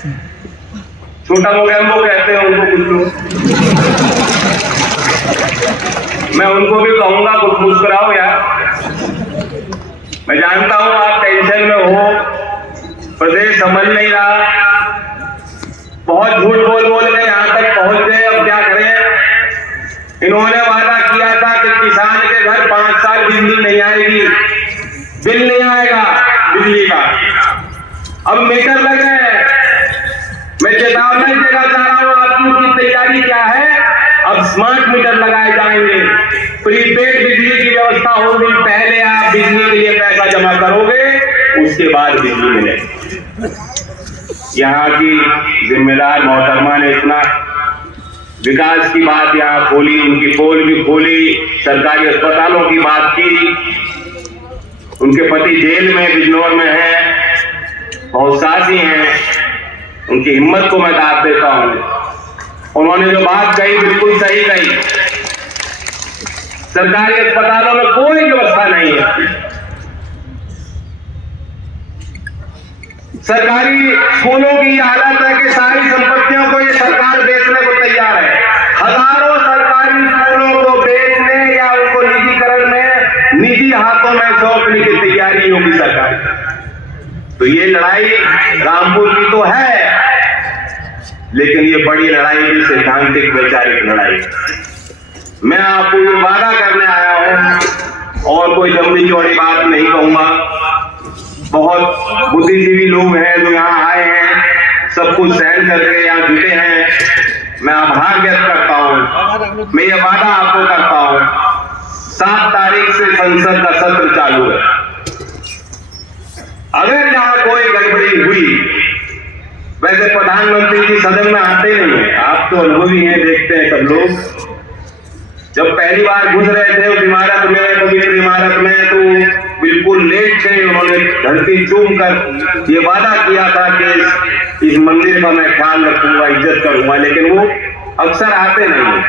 छोटा मोगैम्बो कहते हैं उनको कुछ लोग। मैं उनको भी कहूंगा कुछ मुस्कुराओ यार। मैं जानता हूं आप टेंशन में हो, प्रदेश समझ नहीं रहा, बहुत झूठ बोल बोल के यहां तक पहुंच गए। अब क्या करें? इन्होंने वादा किया था कि किसान के घर 5 साल बिजली नहीं आएगी, बिल नहीं आएगा बिजली का। अब मीटर लगे। मैं चेतावनी देना चाह रहा हूं, आपकी उसकी तैयारी क्या है? अब स्मार्ट मीटर लगाए जाएंगे, प्रीपेड बिजली की व्यवस्था होगी। पहले आप बिजली के लिए पैसा जमा करोगे, उसके बाद बिजली मिलेगी। यहाँ की जिम्मेदार मोहतरमा ने इतना विकास की बात यहाँ खोली, उनकी पोल भी खोली, सरकारी अस्पतालों की बात की। उनके पति जेल में बिजनौर में है, बहुत साथी हैं, उनकी हिम्मत को मैं दाद देता हूं। उन्होंने जो बात कही बिल्कुल सही कही। सरकारी अस्पतालों में कोई व्यवस्था नहीं है। सरकारी स्कूलों की हालत है कि सारी संपत्तियों को ये सरकार बेचने को तैयार है। हजारों सरकारी स्कूलों को बेचने या उनको निजीकरण में निजी हाथों में सौंपने की तैयारी होगी सरकार। तो ये लड़ाई रामपुर की तो है, लेकिन ये बड़ी लड़ाई भी सैद्धांतिक वैचारिक लड़ाई। मैं आपको ये वादा करने आया हूं और कोई लंबी चौड़ी बात नहीं कहूंगा। बहुत बुद्धिजीवी लोग हैं जो यहाँ आए हैं, सब कुछ सहन करके यहाँ जुटे हैं। मैं आभार व्यक्त करता हूँ। मैं ये वादा आपको करता हूँ, 7 तारीख से संसद का सत्र चालू है। अगर यहाँ कोई गड़बड़ी हुई, वैसे प्रधानमंत्री जी सदन में आते नहीं है, आप तो अनुभवी हैं, देखते हैं सब लोग। जब पहली बार घुस रहे थे उस इमारत में, पवित्र इमारत में, तो बिल्कुल लेट थे। उन्होंने धरती चूम कर ये वादा किया था कि इस मंदिर का मैं ख्याल रखूंगा, इज्जत करूंगा, लेकिन वो अक्सर आते नहीं है।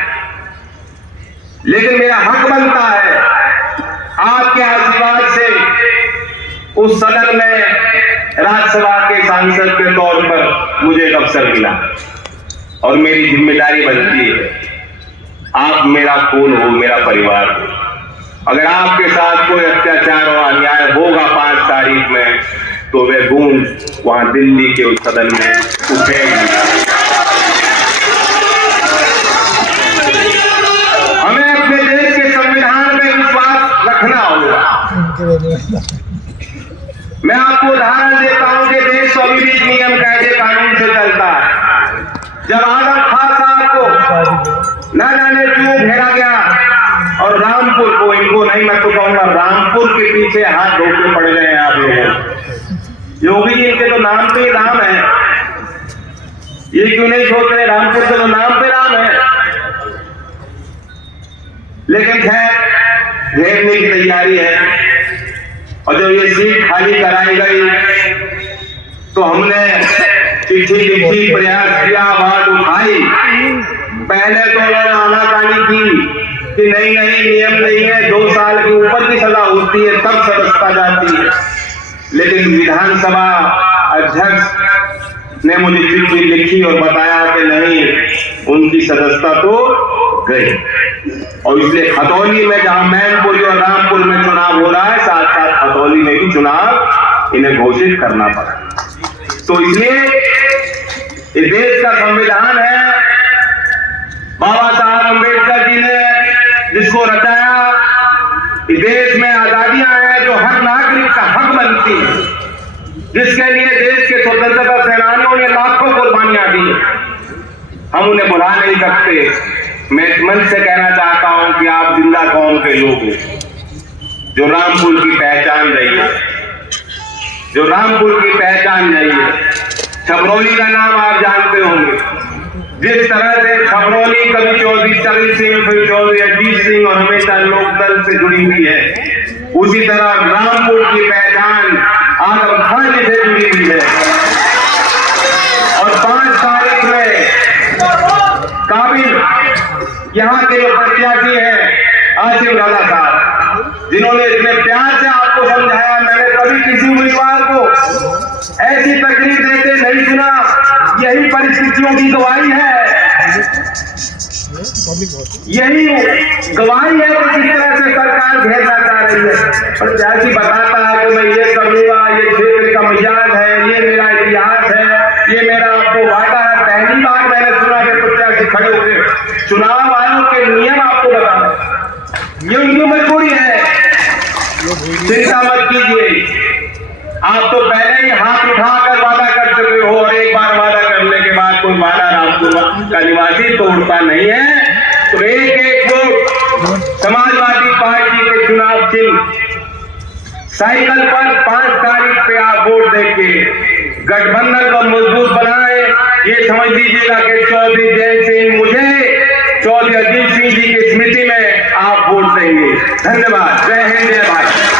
लेकिन मेरा हक बनता है आपके आशीर्वाद से उस सदन में राज्यसभा के सांसद के तौर पर मुझे एक अवसर मिला और मेरी जिम्मेदारी बनती है। आप मेरा खून हो, मेरा परिवार हो। अगर आपके साथ कोई अत्याचार और अन्याय होगा 5 तारीख में, तो वे गूंज वहां दिल्ली के उस सदन में उठेगी। हमें अपने देश के संविधान में विश्वास रखना होगा। मैं आपको उदाहरण देता हूं कि देश स्वविधिक नियम कायदे कानून से चलता है। जब आजम खान साहब को न जाने क्यों घेरा गया और रामपुर को, इनको नहीं मैं तो कहूंगा रामपुर के पीछे हाथ धोके पड़ गए हैं आप लोग। योगी जी इनके तो नाम पे ही राम है, ये क्यों नहीं सोच रहे रामपुर के तो नाम पे राम है। लेकिन खैर घेरने की तैयारी है। और जब ये सीट खाली कराई गई तो हमने चिट्ठी लिखी, प्रयास किया, आवाज उठाई। पहले तो उन्होंने आनाकानी की कि नहीं नियम नहीं है, 2 साल के ऊपर की सजा होती है तब सदस्यता जाती है। लेकिन विधानसभा अध्यक्ष ने मुझे चिट्ठी लिखी और बताया कि नहीं, उनकी सदस्यता तो गई। और इसलिए खतौली में, जहां मैनपुरी और रामपुर में चुनाव हो रहा है, साथ साथ खतौली में भी चुनाव इन्हें घोषित करना पड़ा। तो इसलिए ये देश का संविधान है, बाबा साहब अम्बेडकर जी ने जिसको रचाया। इस देश में आजादियां हैं जो हर नागरिक का हक बनती है, जिसके लिए देश के स्वतंत्रता सेनानियों ने लाखों कुर्बानियां दी। हम उन्हें भुला नहीं सकते। मैं मन से कहना चाहता हूं कि आप जिंदा कौम के लोग हैं, जो रामपुर की पहचान रही है, जो रामपुर की पहचान रही है। छबरौली का नाम आप जानते होंगे। जिस तरह से छबरौली कवि चौधरी चरण सिंह, फिर चौधरी अजीत सिंह और हमेशा लोकदल से जुड़ी हुई है, उसी तरह रामपुर की पहचान आजम खान से जुड़ी हुई है। और 5 तारीख में काबिल यहाँ के जो प्रत्याशी हैं आसिफ राजा साहब, जिन्होंने इतने प्यार से आपको समझाया, मैंने कभी किसी उम्मीदवार को ऐसी तकलीफ देते नहीं सुना। की गवाही है, यही गवाही है कि किस तरह से सरकार घेरना चाह रही है। और जैसी बताता है कि मैं ये करूंगा, ये क्षेत्र का मिजाज है, ये मेरा इतिहास है, ये मेरा आपको वादा है। पहली बार मैंने सुना कि प्रत्याशी खड़े होकर चुनाव आयोग के नियम आपको बताना, ये उनकी मजबूरी है। चिंता मत कीजिए, आप तो पहले ही हाथ उठाकर वादा कर चुके हो, और एक बार वादा करने के बाद कोई वादा रामपुर का निवासी तोड़ता नहीं है। तो एक एक वोट समाजवादी पार्टी के चुनाव चिन्ह साइकिल पर 5 तारीख पे आप वोट देके गठबंधन को मजबूत बनाए। ये समझ लीजिएगा कि चौधरी जय सिंह मुझे चौधरी अजीत सिंह जी की स्मृति में आप वोट देंगे। धन्यवाद। जय हिंद, जय भारत।